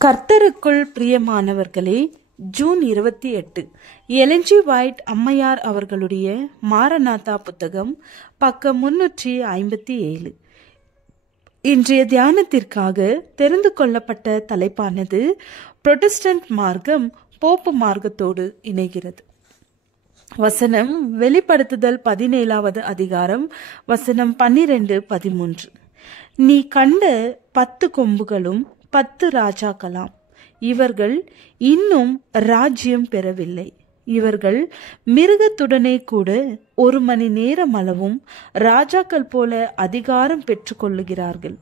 கர்த்தருக்குள் பிரியமானவர்களே, June 28 எலஞ்சி white அம்மையார் அவர்களுடைய மாரநாதா புத்தகம், பக்கம் 357. இன்றைய தியானத்திற்காக தெரிந்து கொள்ளப்பட்ட தலைப்பானது புரொட்டஸ்டன்ட் மார்க்கம் போப்பு மார்க்கத்தோடு இணைகிறது. வசனம் வெளிப்படுத்துதல் 17வது அதிகாரம், வசனம் 12-13. நீ கண்ட 10 கொம்புகளும் 10 ராஜாக்களாம். இவர்கள் இன்னும் ராஜ்யம் பெறவில்லை. இவர்கள் மிருகத்துடனே கூட 1 மணி நேரம் அளவும் ராஜாக்கள் போல அதிகாரம் பெற்றுக் கொள்ளுகிறார்கள்.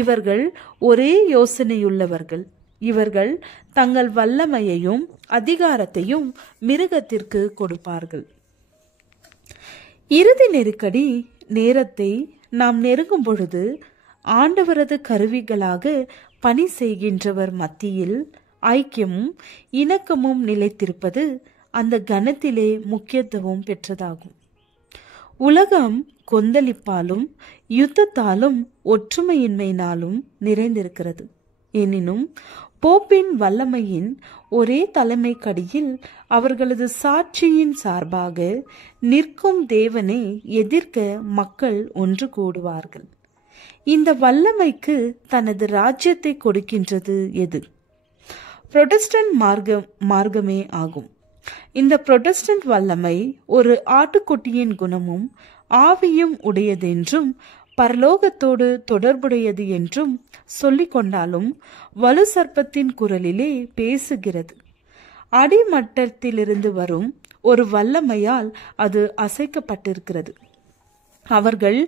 இவர்கள் ஒரே யோசனையுள்ளவர்கள். இவர்கள் தங்கள் வல்லமையையும் அதிகாரத்தையும் மிருகத்திற்கு கொடுப்பார்கள். இறுதி நெருக்கடி நேரத்தை நாம் நெருங்கும் பொழுது ஆண்டவரது கருவிகளாக பணி செய்கின்றவர் மத்தியில் ஐக்கியமும் இணக்கமும் நிலைத்திருப்பது அந்த கணத்திலே முக்கியத்துவம் பெற்றதாகும். உலகம் கொந்தளிப்பாலும் யுத்தத்தாலும் ஒற்றுமையின்மையினாலும் நிறைந்திருக்கிறது. எனினும் போப்பின் வல்லமையின் ஒரே தலைமை கடியில் அவர்களது சாட்சியின் சார்பாக நிற்கும் தேவனை எதிர்க்க மக்கள் ஒன்று கூடுவார்கள். இந்த வல்லமைக்கு தனது ராஜ்யத்தை கொடுக்கின்றது எது? புரொட்டஸ்டன்ட் மார்க்கமே ஆகும். இந்த புரொட்டஸ்டன்ட் வல்லமை ஒரு ஆட்டுக்குட்டியின் குணமும் ஆவியும் உடையதென்றும் பரலோகத்தோடு தொடர்புடையது என்றும் சொல்லிக் கொண்டாலும் வலு சர்ப்பத்தின் குரலிலே பேசுகிறது. அடிமட்டத்திலிருந்து வரும் ஒரு வல்லமையால் அது அசைக்கப்பட்டிருக்கிறது. அவர்கள்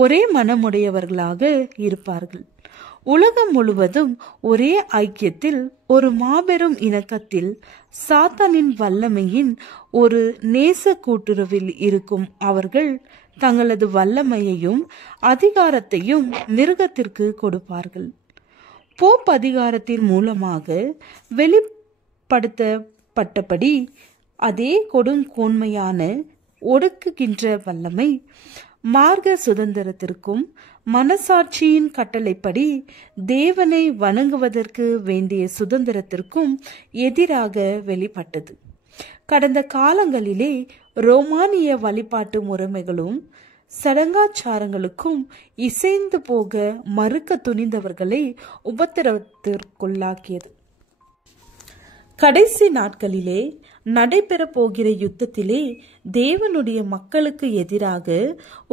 ஒரே மனமுடையவர்களாக இருப்பார்கள். உலகம் முழுவதும் ஒரே ஐக்கியத்தில் ஒரு மாபெரும் இணக்கத்தில் சாத்தானின் வல்லமையின் ஒரு நேச கூட்டுறவில் இருக்கும் அவர்கள் தங்களது வல்லமையையும் அதிகாரத்தையும் மிருகத்திற்கு கொடுப்பார்கள். போப் அதிகாரத்தின் மூலமாக வெளிப்படுத்தப்பட்டபடி அதே கொடுங்கோன்மையான ஒடுக்குகின்ற வல்லமை மார்க்க சுதந்திரத்திற்கும் மனசாட்சியின் கட்டளைப்படி தேவனை வணங்குவதற்கு வேண்டிய சுதந்திரத்திற்கும் எதிராக வெளிப்பட்டது. கடந்த காலங்களிலே ரோமானிய வழிபாட்டு முறைமைகளும் சடங்காச்சாரங்களுக்கும் இசைந்து போக மறுக்க துணிந்தவர்களை உபத்திரவத்திற்குள்ளாக்கியது. கடைசி நாட்களிலே நடைபெற போகிற யுத்தத்திலே தேவனுடைய மக்களுக்கு எதிராக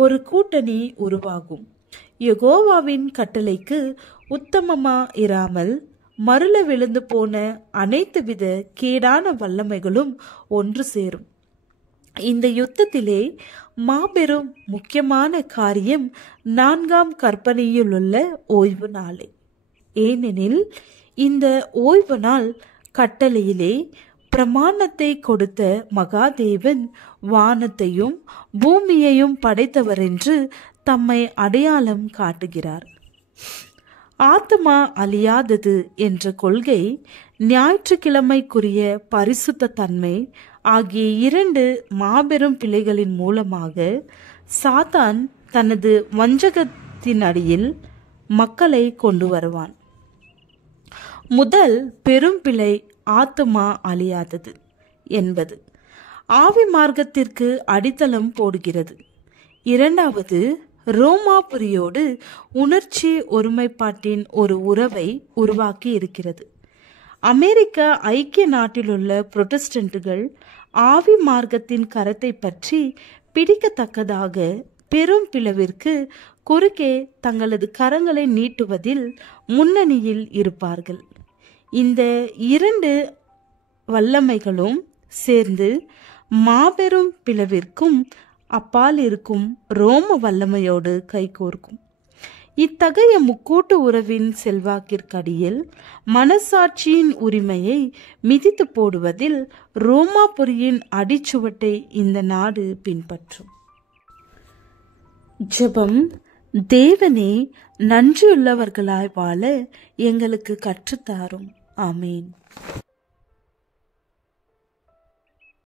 ஒரு கூட்டணி உருவாகும். யெகோவாவின் கட்டளைக்கு உத்தமமா இராமல் மருள விழுந்து போன அனைத்து வித கேடான வல்லமைகளும் ஒன்று சேரும். இந்த யுத்தத்திலே மாபெரும் முக்கியமான காரியம் 4ஆம் கற்பனையிலுள்ள ஓய்வு நாளே. ஏனெனில் இந்த ஓய்வு நாள் கட்டளையிலே பிரமாணத்தை கொடுத்த மகாதேவன் வானத்தையும் பூமியையும் படைத்தவர் என்று தம்மை அடையாளம் காட்டுகிறார். ஆத்மா அழியாதது என்ற கொள்கை, ஞாயிற்றுக்கிழமைக்குரிய பரிசுத்த தன்மை ஆகிய 2 மாபெரும் பிழைகளின் மூலமாக சாத்தான் தனது வஞ்சகத்தின் அடியில் மக்களை கொண்டு வருவான். முதல் பெரும் பிழை ஆத்மா அழியாதது என்பது ஆவி மார்க்கத்திற்கு அடித்தளம் போடுகிறது. 2வது, ரோமாபுரியோடு உணர்ச்சி ஒருமைப்பாட்டின் ஒரு உறவை உருவாக்கி இருக்கிறது. அமெரிக்க ஐக்கிய நாட்டிலுள்ள புரொட்டஸ்டன்ட்டுகள் ஆவி மார்க்கத்தின் கரத்தை பற்றி பிடிக்கத்தக்கதாக பெரும் பிளவிற்கு குறுக்கே தங்களது கரங்களை நீட்டுவதில் முன்னணியில் இருப்பார்கள். இந்த 2 வல்லமைகளும் சேர்ந்து மாபெரும் பிளவிற்கும் அப்பால் இருக்கும் ரோம வல்லமையோடு கைகோர்க்கும். இத்தகைய முக்கூட்டு உறவின் செல்வாக்கிற்கடியில் மனசாட்சியின் உரிமையை மிதித்து போடுவதில் ரோமாபுரியின் அடிச்சுவட்டை இந்த நாடு பின்பற்றும். ஜெபம். தேவனே, நன்றியுள்ளவர்களாய் வாழ எங்களுக்கு கற்றுத்தாரும். ஆமேன்.